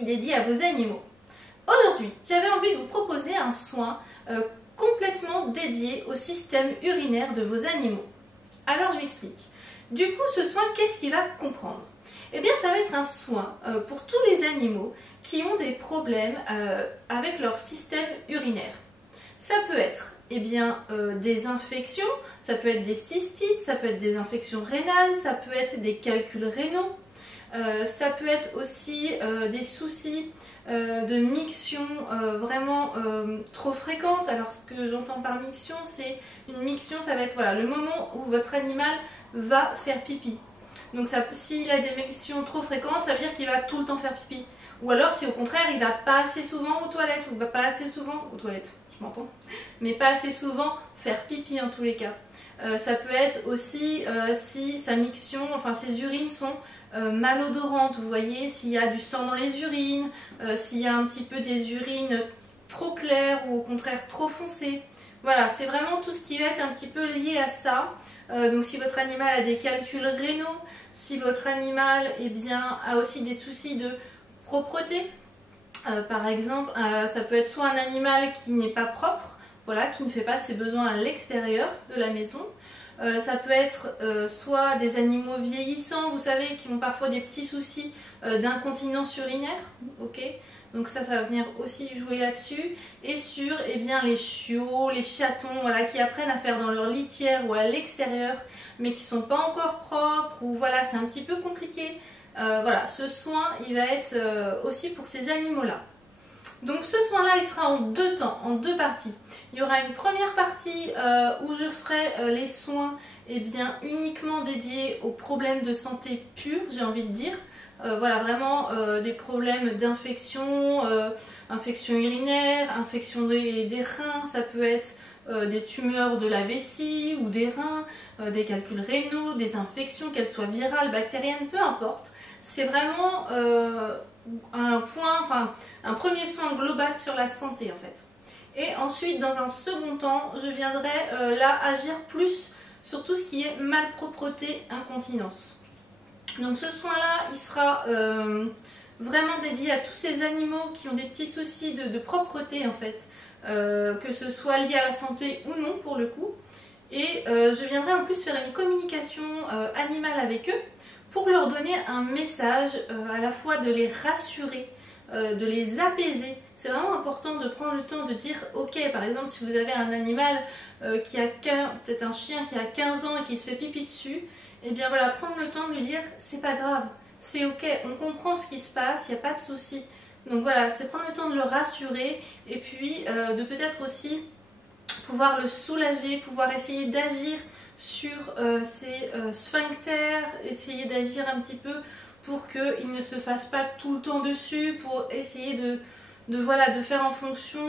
gratuit dédié à vos animaux. Aujourd'hui, j'avais envie de vous proposer un soin complètement dédié au système urinaire de vos animaux. Alors je m'explique. Du coup, ce soin, qu'est-ce qu'il va comprendre? Eh bien, ça va être un soin pour tous les animaux qui ont des problèmes avec leur système urinaire. Ça peut être des infections, ça peut être des cystites, ça peut être des infections rénales, ça peut être des calculs rénaux, ça peut être aussi des soucis de miction vraiment trop fréquente. Alors ce que j'entends par miction, c'est une miction, ça va être voilà, le moment où votre animal va faire pipi. Donc s'il a des mictions trop fréquentes, ça veut dire qu'il va tout le temps faire pipi. Ou alors si au contraire il va pas assez souvent aux toilettes, ou va pas assez souvent aux toilettes, je m'entends, mais pas assez souvent faire pipi en tous les cas. Ça peut être aussi si sa miction, enfin ses urines sont malodorantes, vous voyez, s'il y a du sang dans les urines, s'il y a un petit peu des urines trop claires ou au contraire trop foncées. Voilà, c'est vraiment tout ce qui va être un petit peu lié à ça. Donc si votre animal a des calculs rénaux, si votre animal a aussi des soucis de propreté, par exemple, ça peut être soit un animal qui n'est pas propre, voilà, qui ne fait pas ses besoins à l'extérieur de la maison. Ça peut être soit des animaux vieillissants, vous savez, qui ont parfois des petits soucis d'incontinence urinaire, ok. Donc ça va venir aussi jouer là-dessus. Et sur les chiots, les chatons, voilà, qui apprennent à faire dans leur litière ou à l'extérieur, mais qui ne sont pas encore propres, ou voilà, c'est un petit peu compliqué. Voilà, ce soin, il va être aussi pour ces animaux-là. Donc ce soin-là, il sera en deux temps, en deux parties. Il y aura une première partie où je ferai les soins uniquement dédiés aux problèmes de santé purs, j'ai envie de dire. Voilà, vraiment des problèmes d'infection, infection urinaire, infection des reins, ça peut être des tumeurs de la vessie ou des reins, des calculs rénaux, des infections, qu'elles soient virales, bactériennes, peu importe. C'est vraiment un premier soin global sur la santé en fait. Et ensuite, dans un second temps, je viendrai là agir plus sur tout ce qui est malpropreté, incontinence. Donc ce soin-là, il sera vraiment dédié à tous ces animaux qui ont des petits soucis de propreté en fait, que ce soit lié à la santé ou non pour le coup. Et je viendrai en plus faire une communication animale avec eux pour leur donner un message, à la fois de les rassurer, de les apaiser. C'est vraiment important de prendre le temps de dire, ok, par exemple, si vous avez un animal qui a peut-être un chien qui a 15 ans et qui se fait pipi dessus, et bien voilà, prendre le temps de lui dire, c'est pas grave, c'est ok, on comprend ce qui se passe, il n'y a pas de souci. Donc voilà, c'est prendre le temps de le rassurer et puis de peut-être aussi pouvoir le soulager, pouvoir essayer d'agir sur ses sphincters, essayer d'agir un petit peu pour qu'il ne se fasse pas tout le temps dessus, pour essayer de faire en fonction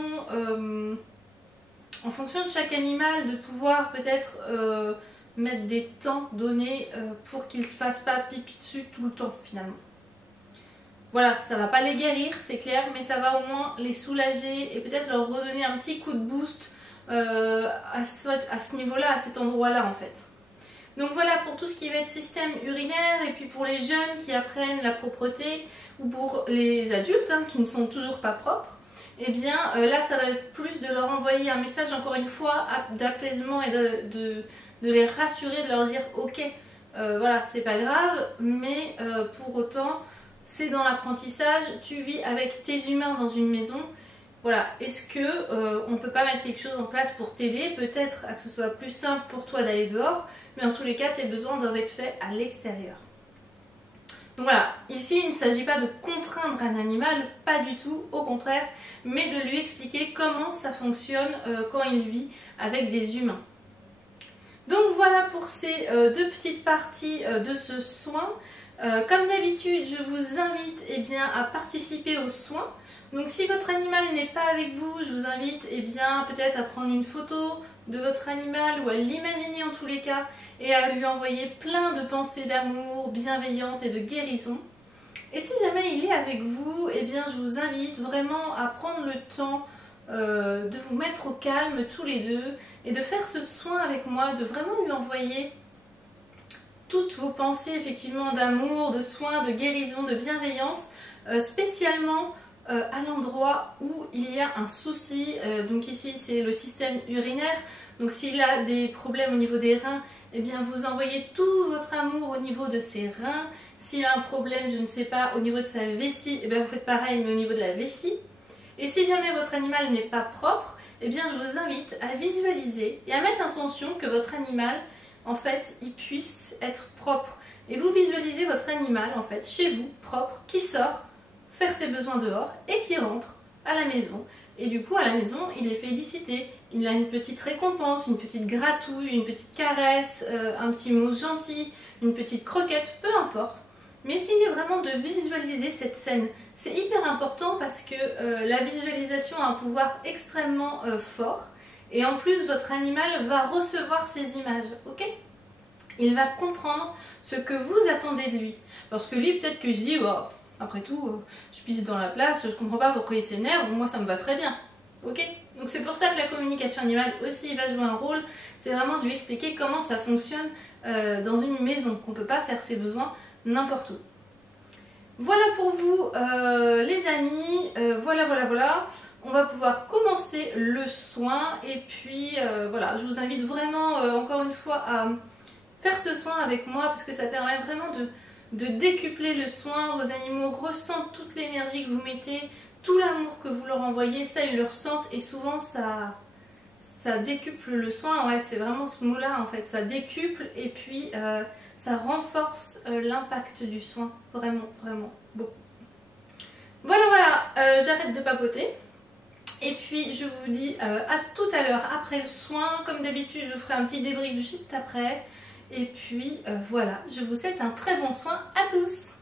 de chaque animal, de pouvoir peut-être mettre des temps donnés pour qu'ils ne se fassent pas pipi dessus tout le temps finalement. Voilà, ça va pas les guérir, c'est clair, mais ça va au moins les soulager et peut-être leur redonner un petit coup de boost à ce niveau-là, à cet endroit-là en fait. Donc voilà pour tout ce qui va être système urinaire et puis pour les jeunes qui apprennent la propreté ou pour les adultes qui ne sont toujours pas propres, et bien là ça va être plus de leur envoyer un message encore une fois d'apaisement et de les rassurer, de leur dire ok, voilà, c'est pas grave, mais pour autant c'est dans l'apprentissage, tu vis avec tes humains dans une maison. Voilà, est-ce que on peut pas mettre quelque chose en place pour t'aider, peut-être à que ce soit plus simple pour toi d'aller dehors, mais en tous les cas tes besoins doivent être faits à l'extérieur. Donc voilà, ici il ne s'agit pas de contraindre un animal, pas du tout, au contraire, mais de lui expliquer comment ça fonctionne quand il vit avec des humains. Donc voilà pour ces deux petites parties de ce soin. Comme d'habitude, je vous invite à participer aux soins. Donc si votre animal n'est pas avec vous, je vous invite peut-être à prendre une photo de votre animal ou à l'imaginer en tous les cas et à lui envoyer plein de pensées d'amour, bienveillantes et de guérison. Et si jamais il est avec vous, je vous invite vraiment à prendre le temps de vous mettre au calme tous les deux et de faire ce soin avec moi, de vraiment lui envoyer toutes vos pensées effectivement d'amour, de soin, de guérison, de bienveillance spécialement à l'endroit où il y a un souci. Donc ici c'est le système urinaire, donc s'il a des problèmes au niveau des reins, eh bien vous envoyez tout votre amour au niveau de ses reins. S'il a un problème, je ne sais pas, au niveau de sa vessie, eh bien vous faites pareil mais au niveau de la vessie. Et si jamais votre animal n'est pas propre, eh bien je vous invite à visualiser et à mettre l'intention que votre animal, en fait, il puisse être propre. Et vous visualisez votre animal, en fait, chez vous, propre, qui sort faire ses besoins dehors et qui rentre à la maison. Et du coup, à la maison, il est félicité. Il a une petite récompense, une petite gratouille, une petite caresse, un petit mot gentil, une petite croquette, peu importe. Mais essayez vraiment de visualiser cette scène. C'est hyper important parce que la visualisation a un pouvoir extrêmement fort. Et en plus, votre animal va recevoir ces images, ok? Il va comprendre ce que vous attendez de lui. Parce que lui, peut-être que je dis, oh, après tout, je pisse dans la place, je comprends pas pourquoi il s'énerve, moi ça me va très bien. Ok? Donc c'est pour ça que la communication animale aussi va jouer un rôle. C'est vraiment de lui expliquer comment ça fonctionne dans une maison, qu'on ne peut pas faire ses besoins n'importe où. Voilà pour vous les amis, voilà. On va pouvoir commencer le soin et puis voilà, je vous invite vraiment encore une fois à faire ce soin avec moi parce que ça permet vraiment de décupler le soin. Vos animaux ressentent toute l'énergie que vous mettez, tout l'amour que vous leur envoyez, ça ils le ressentent et souvent ça décuple le soin. Ouais, c'est vraiment ce mot-là en fait, ça décuple et puis ça renforce l'impact du soin, vraiment beaucoup. Voilà, j'arrête de papoter. Et puis je vous dis à tout à l'heure après le soin. Comme d'habitude, je ferai un petit débrief juste après. Et puis voilà, je vous souhaite un très bon soin à tous.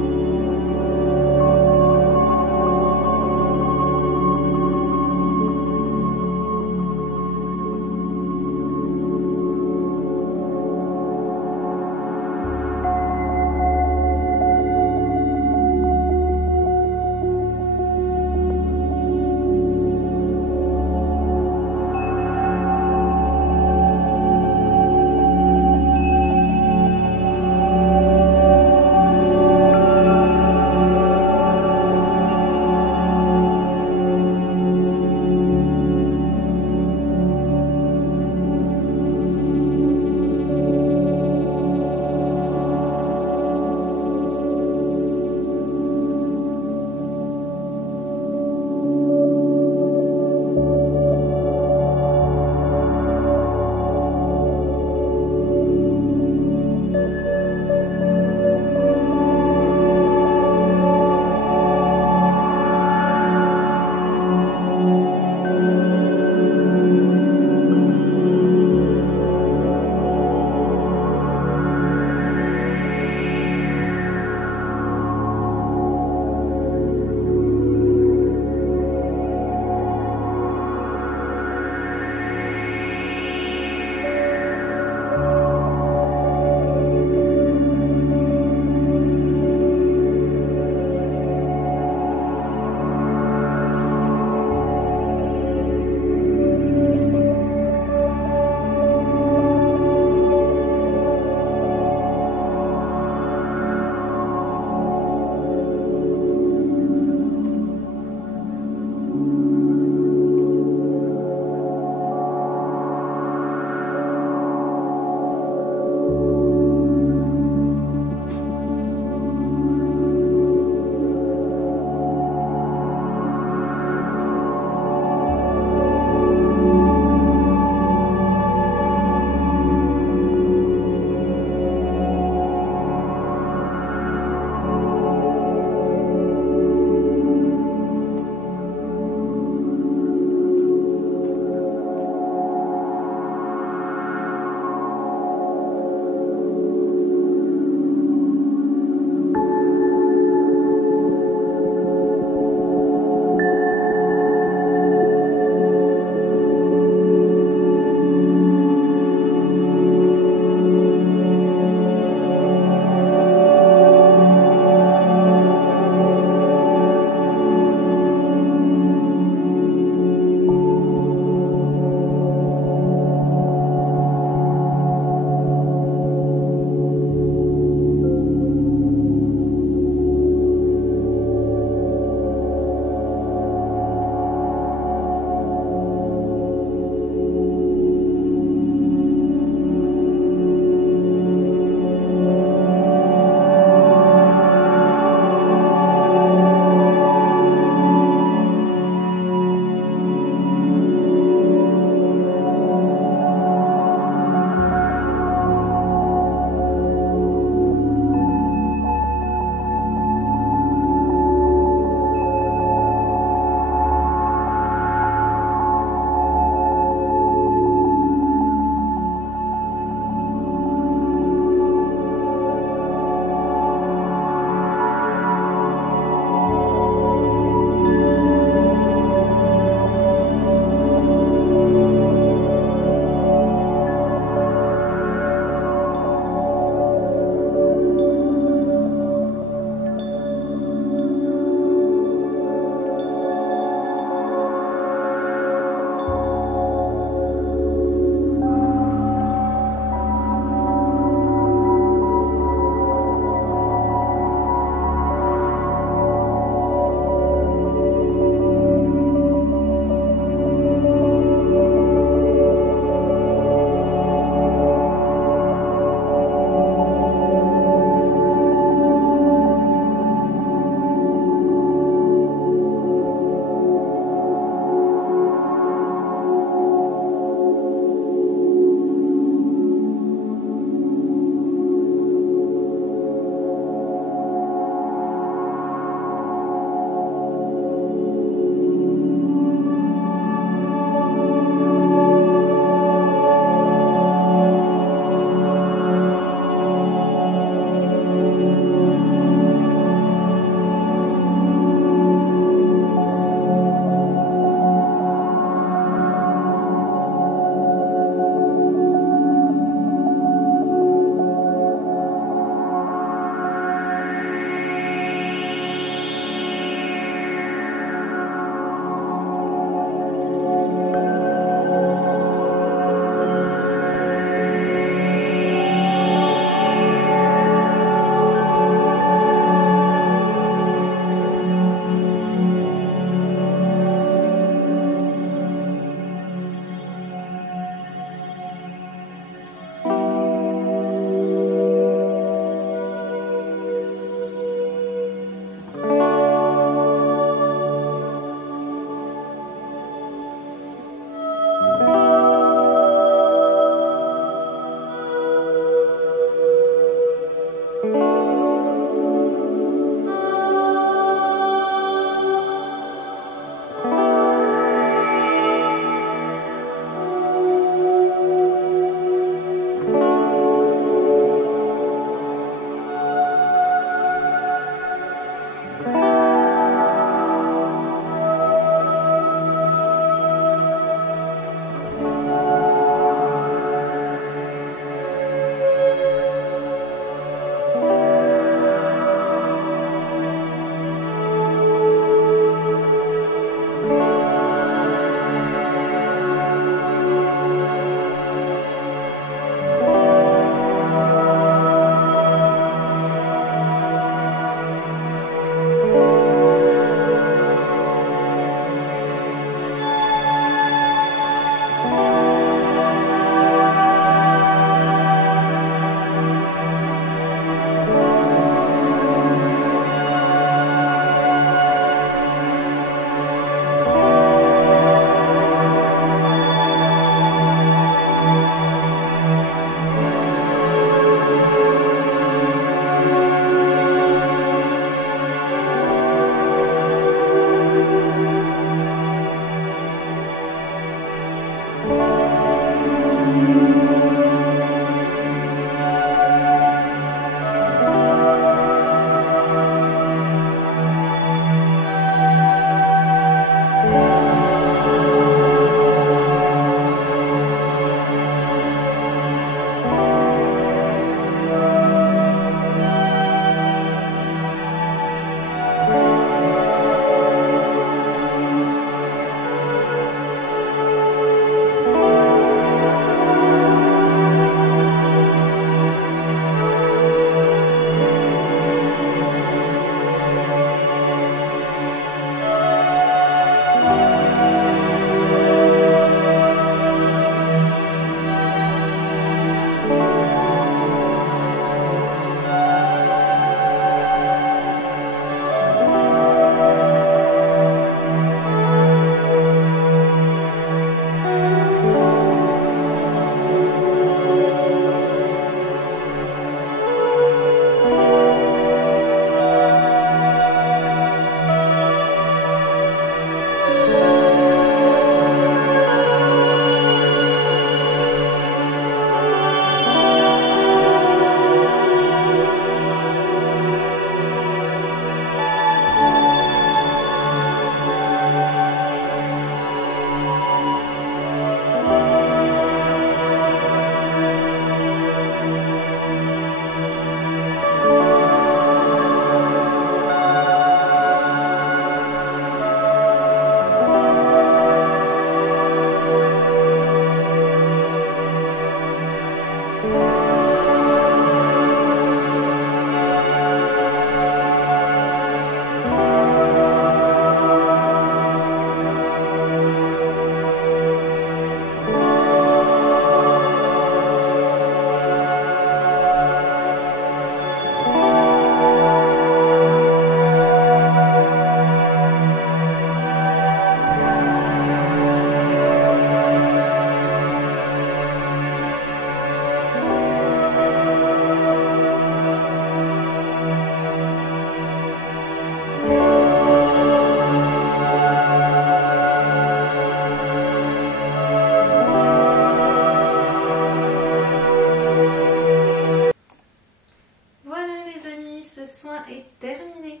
soin est terminé.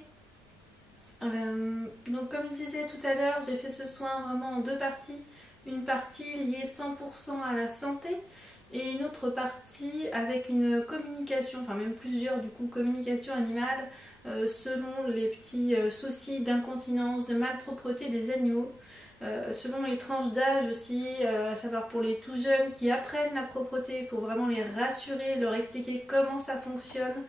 Donc comme je disais tout à l'heure, j'ai fait ce soin vraiment en deux parties. Une partie liée 100% à la santé et une autre partie avec une communication, enfin même plusieurs du coup, communication animale selon les petits soucis d'incontinence, de malpropreté des animaux. Selon les tranches d'âge aussi, à savoir pour les tout jeunes qui apprennent la propreté, pour vraiment les rassurer, leur expliquer comment ça fonctionne,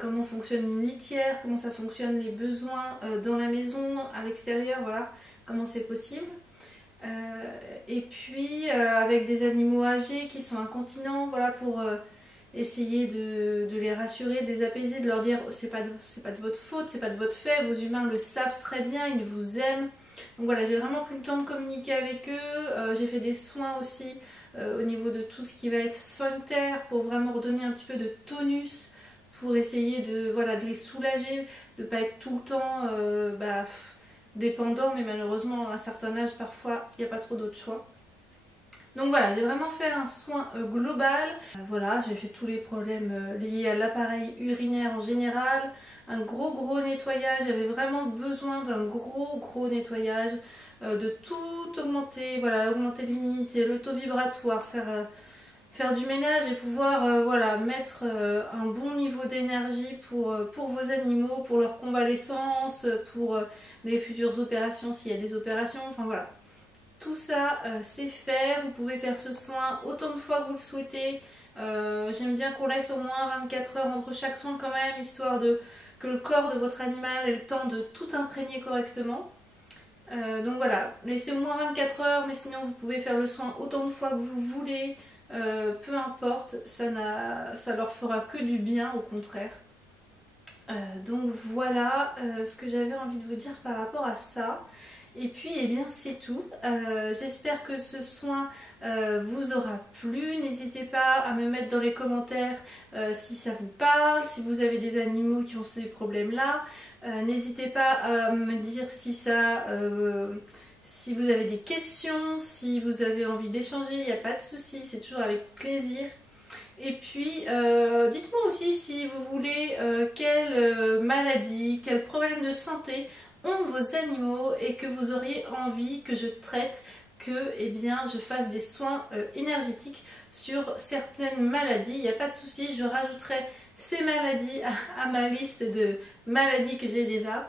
comment fonctionne une litière, comment ça fonctionne les besoins dans la maison, à l'extérieur, voilà, comment c'est possible. Et puis avec des animaux âgés qui sont incontinents, voilà, pour essayer de les rassurer, de les apaiser, de leur dire c'est pas de votre faute, c'est pas de votre fait, vos humains le savent très bien, ils vous aiment. Donc voilà, j'ai vraiment pris le temps de communiquer avec eux. J'ai fait des soins aussi au niveau de tout ce qui va être sphincter pour vraiment redonner un petit peu de tonus, pour essayer de, voilà, de les soulager, de ne pas être tout le temps dépendant, mais malheureusement à un certain âge parfois il n'y a pas trop d'autres choix. Donc voilà, j'ai vraiment fait un soin global. Voilà, j'ai fait tous les problèmes liés à l'appareil urinaire en général. Un gros nettoyage, j'avais vraiment besoin d'un gros nettoyage, de tout augmenter, voilà, augmenter l'immunité, le taux vibratoire, faire du ménage et pouvoir voilà, mettre un bon niveau d'énergie pour vos animaux, pour leur convalescence, pour des futures opérations s'il y a des opérations, enfin voilà. Tout ça c'est fait, vous pouvez faire ce soin autant de fois que vous le souhaitez. J'aime bien qu'on laisse au moins 24 heures entre chaque soin quand même, histoire que le corps de votre animal ait le temps de tout imprégner correctement. Donc voilà, laissez au moins 24 heures, mais sinon vous pouvez faire le soin autant de fois que vous voulez, peu importe, ça leur fera que du bien, au contraire. Donc voilà ce que j'avais envie de vous dire par rapport à ça. Et puis eh bien c'est tout. J'espère que ce soin vous aura plu. N'hésitez pas à me mettre dans les commentaires si ça vous parle, si vous avez des animaux qui ont ces problèmes là. N'hésitez pas à me dire si vous avez des questions, si vous avez envie d'échanger, il n'y a pas de souci, c'est toujours avec plaisir. Et puis dites-moi aussi si vous voulez quelle maladie, quel problème de santé ont vos animaux et que vous auriez envie que je traite, que eh bien, je fasse des soins énergétiques sur certaines maladies. Il n'y a pas de souci, je rajouterai ces maladies à ma liste de maladies que j'ai déjà.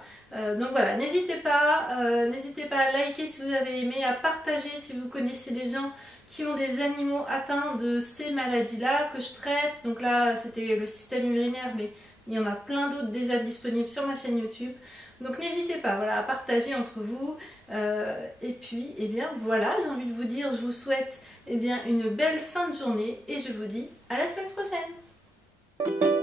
Donc voilà, n'hésitez pas à liker si vous avez aimé, à partager si vous connaissez des gens qui ont des animaux atteints de ces maladies-là que je traite. Donc là, c'était le système urinaire, mais il y en a plein d'autres déjà disponibles sur ma chaîne YouTube. Donc n'hésitez pas, voilà, à partager entre vous. Et puis, eh bien voilà, j'ai envie de vous dire, je vous souhaite eh bien, une belle fin de journée et je vous dis à la semaine prochaine.